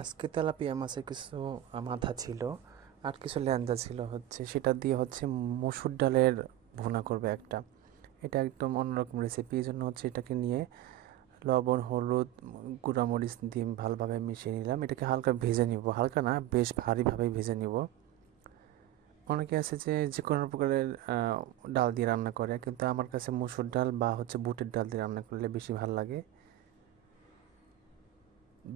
আজকে তেলাপিয়া মাছের কিছু মাথা ছিল আর কিছু ল্যাঞ্জা ছিল হচ্ছে। সেটা দিয়ে হচ্ছে মসুর ডালের ভুনা করবে একটা। এটা একদম অন্যরকম রেসিপি এই জন্য হচ্ছে এটাকে নিয়ে লবণ, হলুদ, গুঁড়ামরিচ দিয়ে ভালোভাবে মিশিয়ে নিলাম। এটাকে হালকা ভেজে নিব। হালকা না, বেশ ভারীভাবে ভেজে নিব। অনেকে আছে যে যে কোনো প্রকারের ডাল দিয়ে রান্না করে। কিন্তু আমার কাছে মসুর ডাল বা হচ্ছে বুটের ডাল দিয়ে রান্না করলে বেশি ভালো লাগে।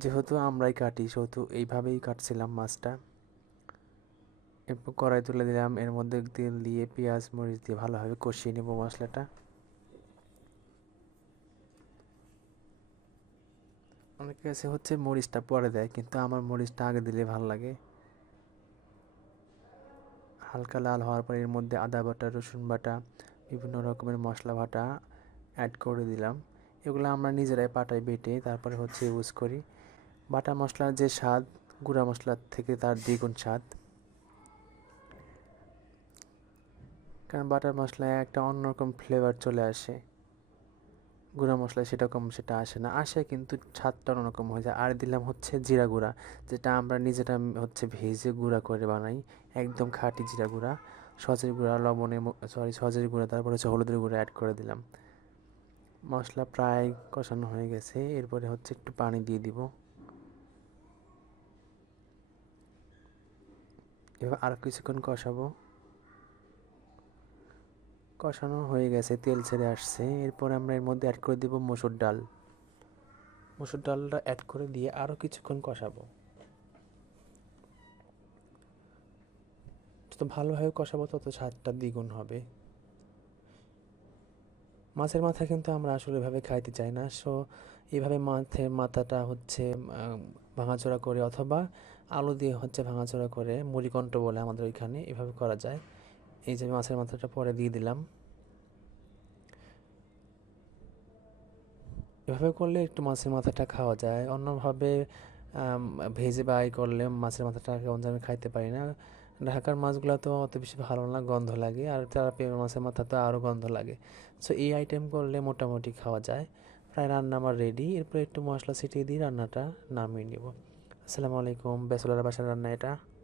যেহেতু আমরাই কাটি, সেহেতু এইভাবেই কাটছিলাম মাছটা। এরপর কড়াই তুলে দিলাম, এর মধ্যে তেল দিয়ে পেঁয়াজ, মরিচ দিয়ে ভালোভাবে কষিয়ে নেব মশলাটা। অনেকে কাছে হচ্ছে মরিচটা পরে দেয়, কিন্তু আমার মরিচটা আগে দিলে ভালো লাগে। হালকা লাল হওয়ার পর এর মধ্যে আদা বাটা, রসুন বাটা, বিভিন্ন রকমের মশলা বাটা অ্যাড করে দিলাম। এগুলো আমরা নিজেরাই পাটায় বেটে তারপরে হচ্ছে ইউজ করি। বাটা মশলার যে স্বাদ, গুঁড়া মশলার থেকে তার দ্বিগুণ স্বাদ। কারণ বাটার মশলায় একটা অন্যরকম ফ্লেভার চলে আসে। গুঁড়া মশলায় সেরকম সেটা আসে না। আসে কিন্তু স্বাদটা অন্যরকম হয়ে যায়। আর দিলাম হচ্ছে জিরা গুঁড়া, যেটা আমরা নিজেরা হচ্ছে ভেজে গুঁড়া করে বানাই। একদম খাঁটি জিরা গুঁড়া, সজের গুঁড়া, লবণে সরি সজের গুঁড়া, তারপর হচ্ছে হলুদের গুঁড়া অ্যাড করে দিলাম। মশলা প্রায় কষানো হয়ে গেছে। এরপরে হচ্ছে একটু পানি দিয়ে দিব। এবার আর কিছুক্ষণ কষাবো। কষানো হয়ে গেছে, তেল ছেড়ে আসছে। এরপর আমরা এর মধ্যে অ্যাড করে দেব মসুর ডাল। মসুর ডালটা অ্যাড করে দিয়ে আরও কিছুক্ষণ কষাবো। যত ভালোভাবে কষাবো, তত স্বাদটা দ্বিগুণ হবে। মাছের মাথা কিন্তু আমরা আসলে এভাবে খাইতে চাই না। সো এইভাবে মাছের মাথাটা হচ্ছে ভাঙাচোরা করে অথবা আলু দিয়ে হচ্ছে ভাঙাচোরা করে মুড়িকণ্ঠ বলে আমাদের ওইখানে এভাবে করা যায়। এই যে মাছের মাথাটা পরে দিয়ে দিলাম। এভাবে করলে একটু মাছের মাথাটা খাওয়া যায়। অন্যভাবে ভেজে বাই করলে মাছের মাথাটা কেমন আমি খাইতে পারি না। ঢাকার মাছগুলো তো অত বেশি ভালো না, গন্ধ লাগে। আর তেলাপিয়া মাছের মাথা তো আরও গন্ধ লাগে। সো এই আইটেম করলে মোটামুটি খাওয়া যায়। প্রায় রান্না আমার রেডি এরপর একটু মশলা ছিটিয়ে দিয়ে রান্নাটা নামিয়ে নেব। আসসালামু আলাইকুম। বেসলার বাসার রান্না এটা।